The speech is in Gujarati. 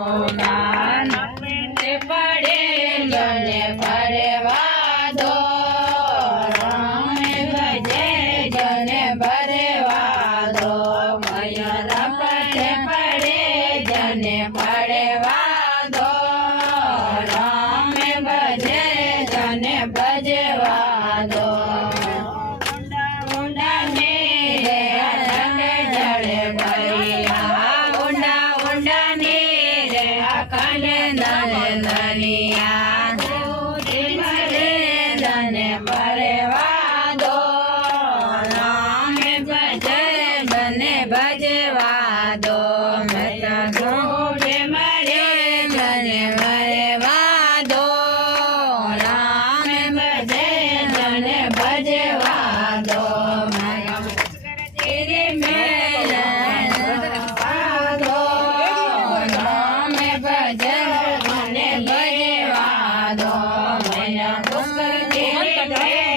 નાન પડે જને ભરવા દો રામ ભજે જને ભરવા દો મયર પડે જને ભરવા દો રામ ભજે જને ભજવા દો ઊંડા ને જળ ભરિયા ઊંડા ઊંડા ને રે અખંડ નર નરિયા જને ભરવા દો રામ ભજે જને ભજવા દો મતા ગોડે મરે જને ભરવા દો રામ ભજે જને ભજવા દો તેરે મેલા દો રામ ભજે જને ભજવા દો મૈયા પુષ્કર તેરે